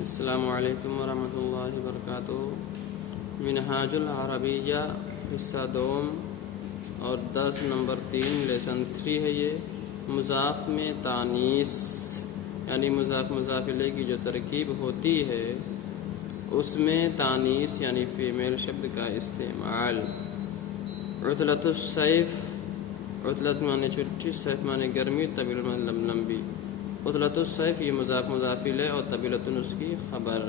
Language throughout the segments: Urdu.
السلام علیکم ورحمۃ اللہ وبرکاتہ۔ منہاج العربیہ حصہ دوم اور درس نمبر 3 لیسن 3 ہے۔ یہ مضاف میں تانیث یعنی مضاف مضاف الیہ کی جو ترکیب ہوتی ہے اس میں تانیث یعنی فیمیل شبد کا استعمال۔ عطلۃ السیف، عطلت معنی چھٹی، سیف معنی گرمی، طویل معنی لمبی۔ عطلۃ السیف یہ مضاف مضاف الیہ اور طویلۃ اس کی خبر،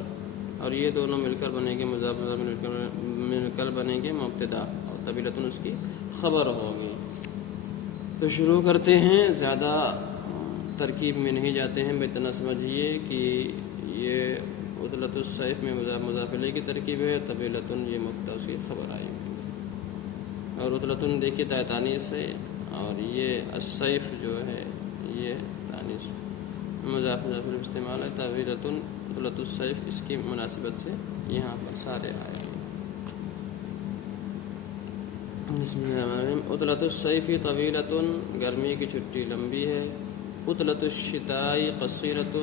اور یہ دونوں مل کر بنیں گے مضاف مضاف مل کر بنیں گے مبتدا، اور طویلۃ اس کی خبر ہوگی۔ تو شروع کرتے ہیں، زیادہ ترکیب میں نہیں جاتے ہیں، اتنا سمجھیے کہ یہ عطلۃ السیف میں مضاف مضاف الیہ کی ترکیب ہے، طویلۃ یہ مبتدا اس کی خبر آئے گی، اور عطلۃ دیکھیے تانیث ہے، اور یہ السیف جو ہے یہ تانیث مضاف مضاف الیہ استعمال ہے۔ طویلۃ عطلۃ السیف اس کی مناسبت سے یہاں پر سارے آئے ہیں۔ بسم اللہ الرحمن الرحیم۔ عطلۃ السیف طویلۃ گرمی کی چھٹی لمبی ہے۔ عطلۃ الشتاء قصیرۃ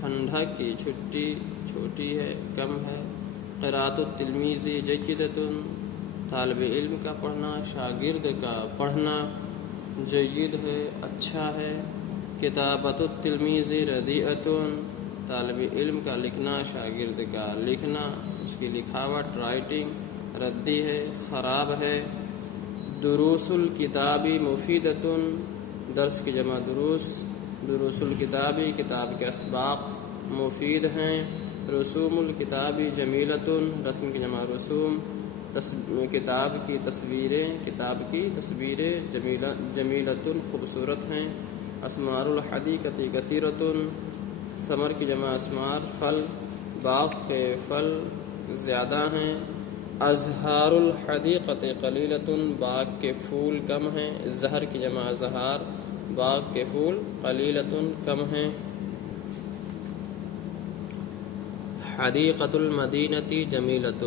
ٹھنڈک کی چھٹی چھوٹی ہے کم ہے۔ قراءۃ التلمیذ جیدۃ طالب علم کا پڑھنا، شاگرد کا پڑھنا جید ہے اچھا ہے۔ کتابۃ التلمیذ ردیئۃ طالب علم کا لکھنا، شاگرد کا لکھنا، اس کی لکھاوٹ رائٹنگ ردی ہے خراب ہے۔ دروس الکتاب مفیدۃ درس کی جمع دروس، دروس الکتاب کتاب کے اسباق مفید ہیں۔ رسوم الکتاب جمیلۃ رسم کی جمع رسوم، کتاب کی تصویریں، کتاب کی تصویریں جمیلۃ خوبصورت ہیں۔ اسمار الحدیقۃ کثیرۃ ثمر کی جمع اسمار پھل، باغ کے پھل زیادہ ہیں۔ ازہار الحدیقۃ قلیلۃ باغ کے پھول کم ہیں۔ زہر کی جمع ازہار، باغ کے پھول قلیلۃ کم ہیں۔ حدیقۃ المدینۃ جمیلۃ،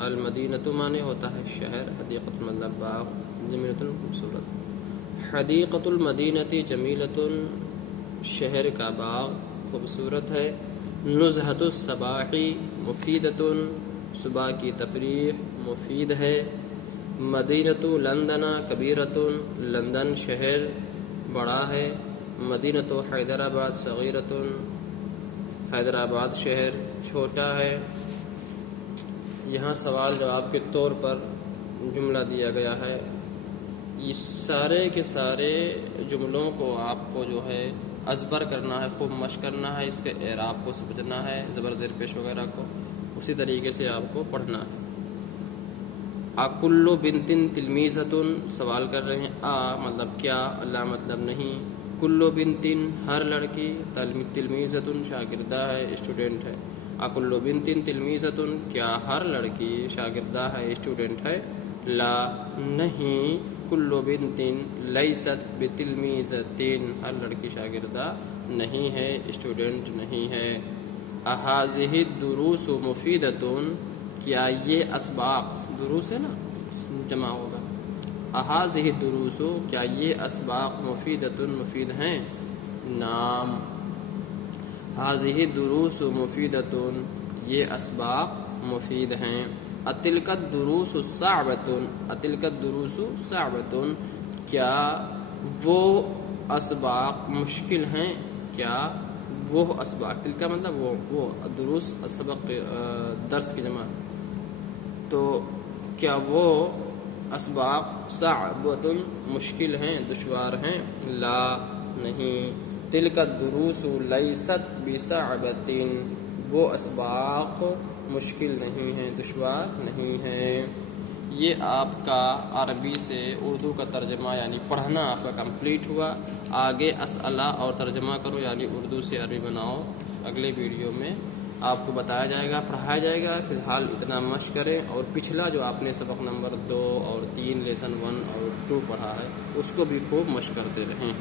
المدینۃ معنی ہوتا ہے شہر، حدیقۃ مطلب باغ، جمیلۃ خوبصورت۔ حدیقۃ المدینۃ جمیلۃ شہر کا باغ خوبصورت ہے۔ نزہۃ الصباح مفیدۃ صبح کی تفریح مفید ہے۔ مدینۃ لندن کبیرۃ لندن شہر بڑا ہے۔ مدینۃ حیدرآباد صغیرۃ حیدرآباد شہر چھوٹا ہے۔ یہاں سوال جواب کے طور پر جملہ دیا گیا ہے، یہ سارے کے سارے جملوں کو آپ کو جو ہے ازبر کرنا ہے، خوب مشق کرنا ہے، اس کے اعراب کو سمجھنا ہے، زبر زیر پیش وغیرہ کو اسی طریقے سے آپ کو پڑھنا ہے۔ اکل بنت تلمیذۃ سوال کر رہے ہیں، مطلب کیا، لا مطلب نہیں۔ کل بنت ہر لڑکی، تلمیذۃ شاگردہ ہے اسٹوڈنٹ ہے۔ اکل بنت تلمیذۃ کیا ہر لڑکی شاگردہ ہے اسٹوڈنٹ ہے۔ لا نہیں، کل بنت لیست بتلمیذۃ ہر لڑکی شاگردہ نہیں ہے اسٹوڈنٹ نہیں ہے۔ اہذہ الدروس مفیدۃ کیا یہ اسباق، دروس ہے نا جمع ہوگا، اہذہ الدروس کیا یہ اسباق مفیدۃ مفید ہیں۔ نام، ہذہ الدروس مفیدۃ یہ اسباق مفید ہیں۔ اتلک الدروس صعبۃ، اتلک الدروس صعبۃ کیا وہ اسباق مشکل ہیں، کیا وہ اسباق، تلک مطلب وہ دروس سبق درس کی جمع، تو کیا وہ اسباق صعبۃ مشکل ہیں دشوار ہیں۔ لا نہیں، تلک الدروس لیست بصعبۃ وہ اسباق مشکل نہیں ہیں دشوار نہیں ہیں۔ یہ آپ کا عربی سے اردو کا ترجمہ یعنی پڑھنا آپ کا کمپلیٹ ہوا۔ آگے اسئلہ اور ترجمہ کرو یعنی اردو سے عربی بناؤ، اگلے ویڈیو میں آپ کو بتایا جائے گا، پڑھایا جائے گا۔ فی الحال اتنا مشق کریں، اور پچھلا جو آپ نے سبق نمبر 2 اور 3 لیسن 1 اور 2 پڑھا ہے اس کو بھی خوب مشق کرتے رہیں۔